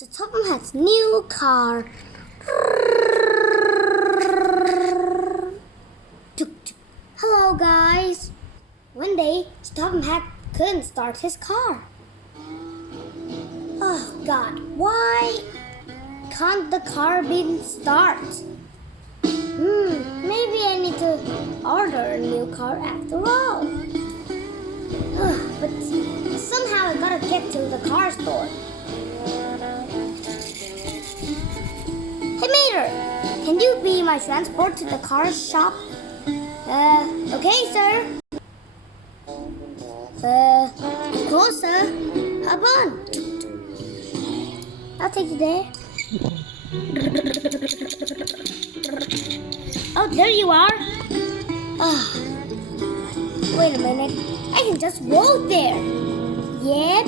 So Topham has new car. Hello guys. One day, Topham couldn't start his car. Oh God, why can't the car be start? Maybe I need to order a new car after all. But somehow I gotta get to the car store. Hey Mater, can you be my transport to the car shop? Okay sir. Of course sir. Hop on. I'll take you there. Oh, there you are. Wait a minute. I can just walk there. Yep.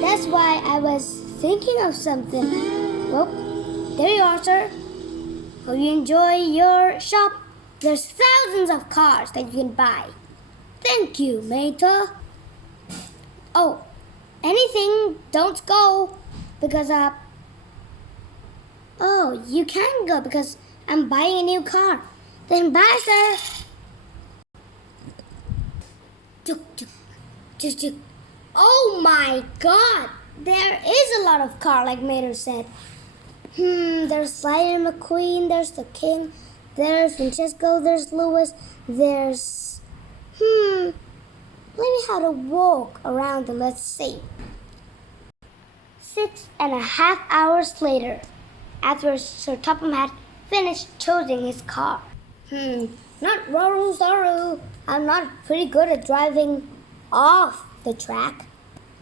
That's why I was thinking of something. Well, there you are, sir. Hope you enjoy your shop. There's thousands of cars that you can buy. Thank you, Meta. Oh, anything, don't go. Because, oh, you can go because I'm buying a new car. Then bye, sir. Oh my God! There is a lot of car, like Mater said. There's Lightning McQueen, there's the King, there's Francesco, there's Lewis, there's... Let me have to walk around and let's see. 6.5 hours later, after Sir Topham had finished choosing his car. Not sorrow. I'm not pretty good at driving off the track.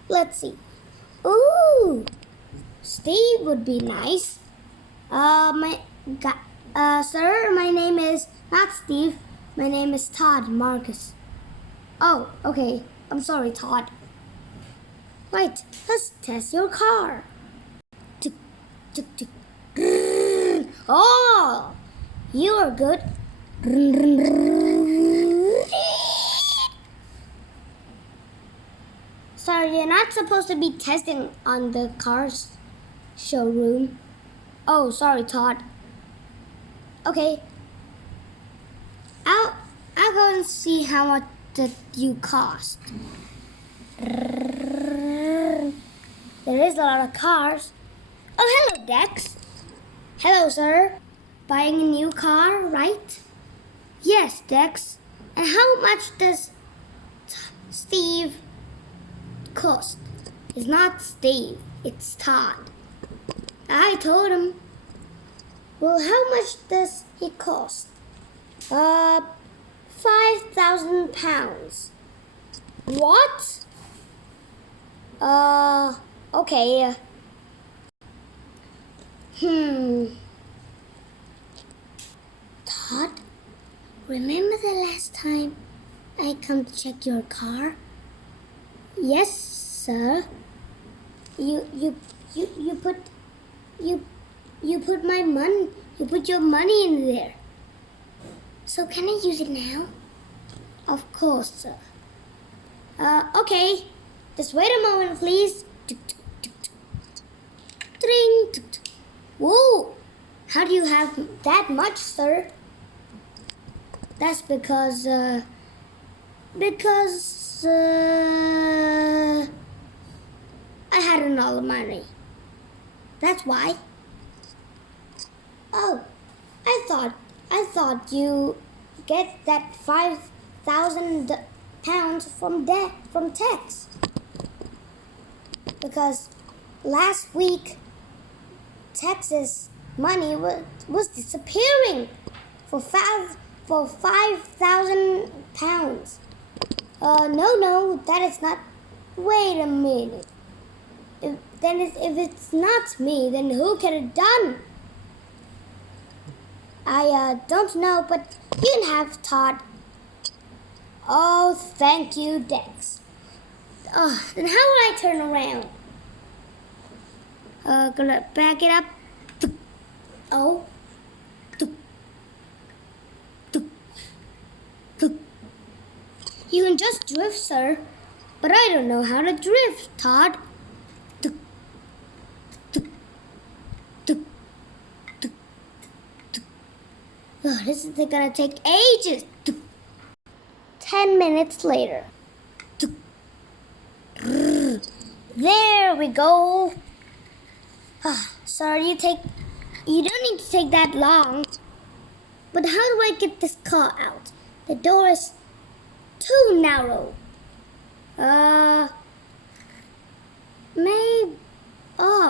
Let's see. Ooh, Steve would be nice. Sir, my name is not Steve. My name is Todd Marcus. Oh, okay. I'm sorry, Todd. Right, let's test your car. Oh, you are good. Sorry, you're not supposed to be testing on the car's showroom. Oh, sorry, Todd. Okay. I'll go and see how much that you cost. There is a lot of cars. Oh, hello, Dex. Hello, sir. Buying a new car, right? Yes, Dex. And how much does Steve cost? It's not Steve, it's Todd. I told him. Well, how much does he cost? 5,000 pounds. What? Okay. Todd, remember the last time I come to check your car? Yes, sir. You put my money. You put your money in there. So can I use it now? Of course, sir. Okay. Just wait a moment, please. Tring. Whoa! How do you have that much, sir? That's because I had a lot of money. That's why. Oh, I thought you get that 5,000 pounds from Tex. Because last week Tex's money was disappearing for 5,000 pounds. No, that is not. Wait a minute. If it's not me, then who could have done? I don't know, but you can have Todd. Oh, thank you, Dex. Then how will I turn around? Gonna back it up. Oh. You can just drift, sir. But I don't know how to drift, Todd. Oh, this is gonna take ages. 10 minutes later. There we go. Sorry, you don't need to take that long. But how do I get this car out? The door is too narrow.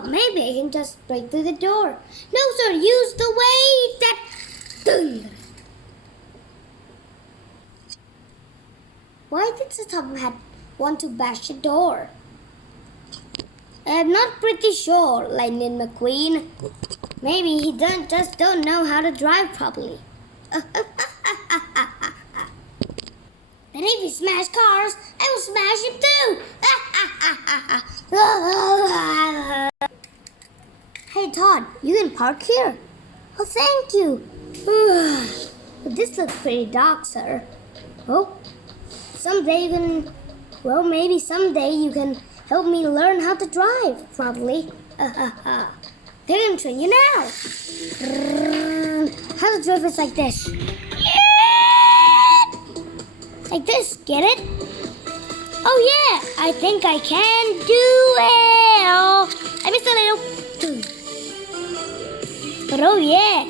Maybe I can just break through the door. No, sir, use the weight that... Why did the topham hat want to bash the door? I'm not pretty sure, Lightning McQueen. Maybe he just don't know how to drive properly. And if he smash cars, I will smash him too. Hey Todd, you can park here. Oh, thank you. This looks pretty dark, sir. Oh, maybe someday you can help me learn how to drive properly. They're gonna train you now. How to drive is like this. Like this, get it? Oh yeah, I think I can do it. Oh, I missed a little. But oh yeah.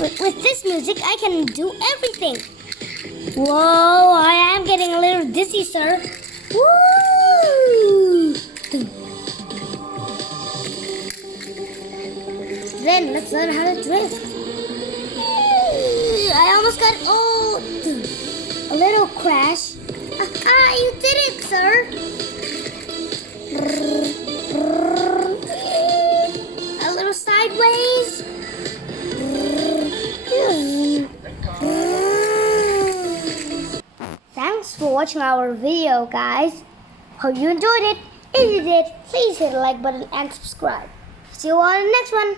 With this music, I can do everything. Whoa, I am getting a little dizzy, sir. Woo! Then let's learn how to drift. I almost got a little crash. You did it, sir. A little sideways. Thanks for watching our video, guys. Hope you enjoyed it. If you did, please hit the like button and subscribe. See you all in the next one.